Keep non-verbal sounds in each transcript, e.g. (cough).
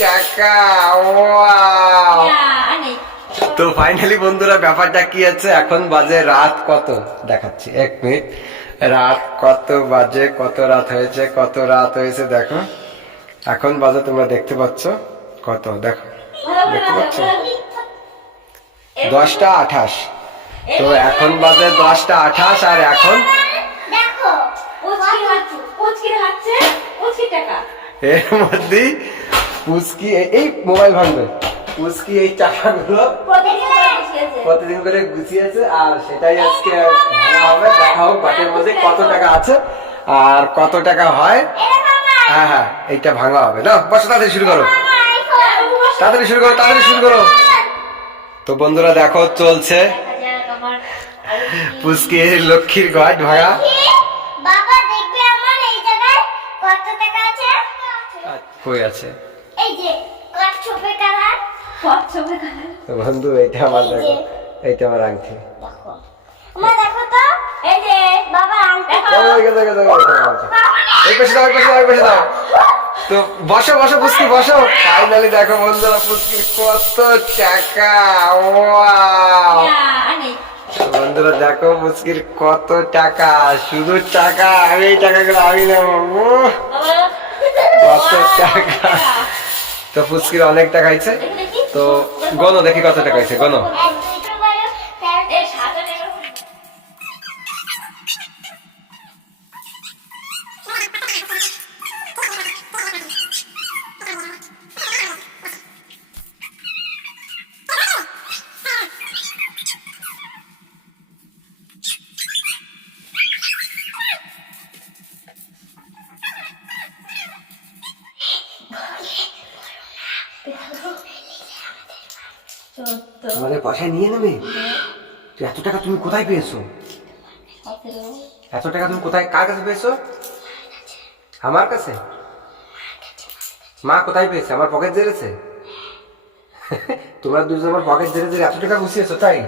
টাকা তো ফাইনালি বন্ধুরা ব্যাপারটা কি আছে এখন বাজে রাত কত? দেখাচ্ছি এক মিনিট। রাত কত বাজে কত রাত হয়েছে কত রাত হয়েছে দেখো। এখন বাজে তোমরা দেখতে পাচ্ছ কত দেখো। দেখতে পাচ্ছ? দশটা আঠাশ। তো এখন বাজে দশটা আঠাশ আর এখন? দেখো এর মধ্যেই পুচকি এই- মোবাইল ভাঙবে। পুচকি এই টাকাগুলো প্রতিদিন করে গুছিয়েছে আর সেটাই আজকে হবে। দেখা হোক বাটের মধ্যে কত টাকা আছে আর কত টাকা হয়। হ্যাঁ হ্যাঁ এইটা ভাঙা হবে। না বসো তাড়াতাড়ি শুরু করো। তাড়াতাড়ি শুরু করো তাড়াতাড়ি শুরু করো। তো বন্ধুরা দেখো চলছে। পুচকির লক্ষ্মীর গজ ভাঙা। আছে? কই আছে? এই যে কত ছবি কালার। তো বন্ধু এইটা আমার দেখো এইটা আমার আংটি। দেখো। মা দেখো তো। এই যে বাবা আংটি। ওই গেছে, গেছে, গেছে, গেছে। এই পাশে দাও, এই পাশে দাও, এই পাশে দাও। তো বসো বসো পুচকি বসো। ফাইনালি দেখো বন্ধুরা কত টাকা। ওয়াও বন্ধুরা দেখো মুস্কির কত টাকা। শুধু টাকা আমি এই টাকাগুলো আমি নেব। কত টাকা। তো ফুচকির অনেক হয়েছে তো গণ দেখি কত টাকা গণ। আমাদের পয়সা নিয়ে নেবে? তো এত টাকা তুমি কোথায় পেয়েছ? এত টাকা তুমি কোথায় কার কাছে পেয়েছ? আমার কাছে? মা কোথায় পেয়েছে? আমার পকেট জেরেছে (laughs) তোমরা দুজন আমার পকেট জেরে জেরে এত টাকা গুছিয়েছো তাই?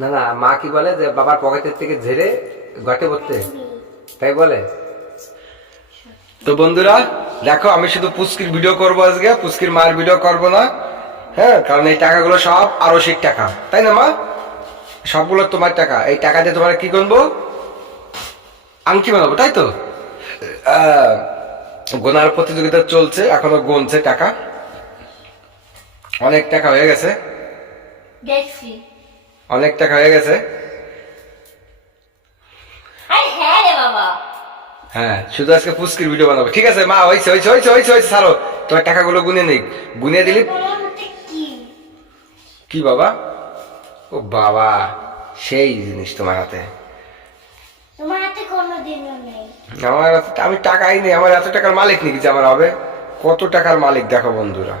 না না মা কি বলে যে বাবার পকেটের থেকে ঝেড়ে ঘটে ভরতে? তাই বলে? তো বন্ধুরা দেখো আমি শুধু পুস্কির ভিডিও করব আজকে পুস্কির মায়ের ভিডিও করব না হ্যাঁ? কারণ এই টাকাগুলো সব আরসিক টাকা তাই না মা? সবগুলো তোমার টাকা। এই টাকা দিয়ে তোমার কি করব আংটি বানাবো তাই তো? আহ, গোনার প্রতিযোগিতা চলছে এখনও গুনছে টাকা। অনেক টাকা হয়ে গেছে। দেখছি। অনেক টাকা হয়ে গেছে আরে হ্যাঁ রে বাবা হ্যাঁ শুধু আজকে পুস্কির ভিডিও বানাবো। ঠিক আছে মা হয়েছে হয়েছে হয়েছে হয়েছে হয়েছে ছাড়ো। তোমার টাকাগুলো গুনে নেই। গুনে দিলি? কি বাবা? ও বাবা সেই জিনিস তোমার হাতে। আমার আমি টাকাই নেই। আমার এত টাকার মালিক নাকি যে আমার হবে? কত টাকার মালিক দেখো বন্ধুরা।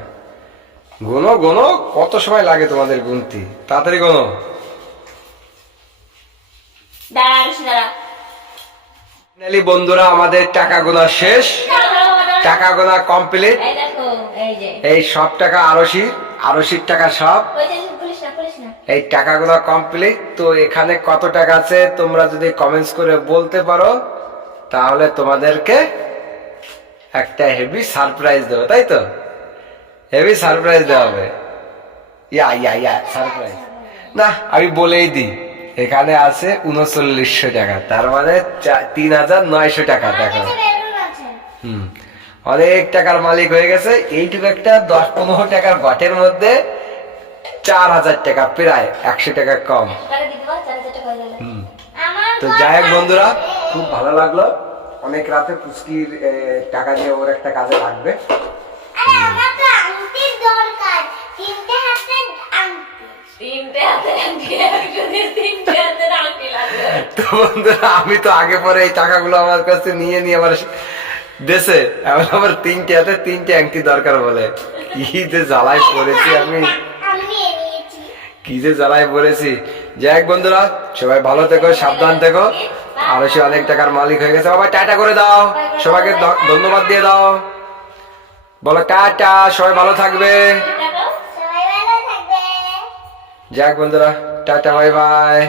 গোনো গোনো কত সময় লাগে তোমাদের গুনতি? তাড়াতাড়ি গোনো। দাঁড়া দাঁড়া। ফাইনালি বন্ধুরা আমাদের টাকা গোনা শেষ। টাকা গোনা কমপ্লিট এই সব টাকা আরসির আরসির টাকা সব। এই টাকাগুলো কমপ্লিট তো এখানে কত টাকা আছে তোমরা যদি কমেন্টস করে বলতে পারো তাহলে তোমাদেরকে একটা হেভি সারপ্রাইজ দেবো তাই তো? হেভি সারপ্রাইজ দেওয়া হবে। ইয়া ইয়া ইয়া সারপ্রাইজ না আমি বলেই দিই। এখানে আছে উনচল্লিশশো টাকা। তার মানে তিন হাজার নয়শো টাকা দেখো। হুম। অনেক টাকার মালিক হয়ে গেছে। এইটুকু একটা দশ পনেরো টাকার গটের মধ্যে চার হাজার টাকা প্রায় একশো টাকা কম। হুম। তো যাই হোক বন্ধুরা খুব ভালো লাগল। অনেক রাতে পুচকির টাকা দিয়ে ওর একটা কাজে লাগবে। হাতে তিনটে হাতে আংটি একজনের তিনটে হাতে আংটি লাগবে তো বন্ধুরা আমি তো আগে পরে এই টাকাগুলো আমার কাছে নিয়ে নিয়ে আমার দেশে এখন আমার তিনটে হাতে তিনটে আংটি দরকার বলে। কি যে জ্বালায় পড়েছি আমি। কি যে জ্বালায় পড়েছি। যাই বন্ধুরা সবাই ভালো থেকো সাবধান থেকো। আরও সে অনেক টাকার মালিক হয়ে গেছে। বাবা টাটা করে দাও। সবাইকে ধন্যবাদ দিয়ে দাও। বলো টাটা সবাই ভালো থাকবে। যাক বন্ধুরা টাটা বাই বাই।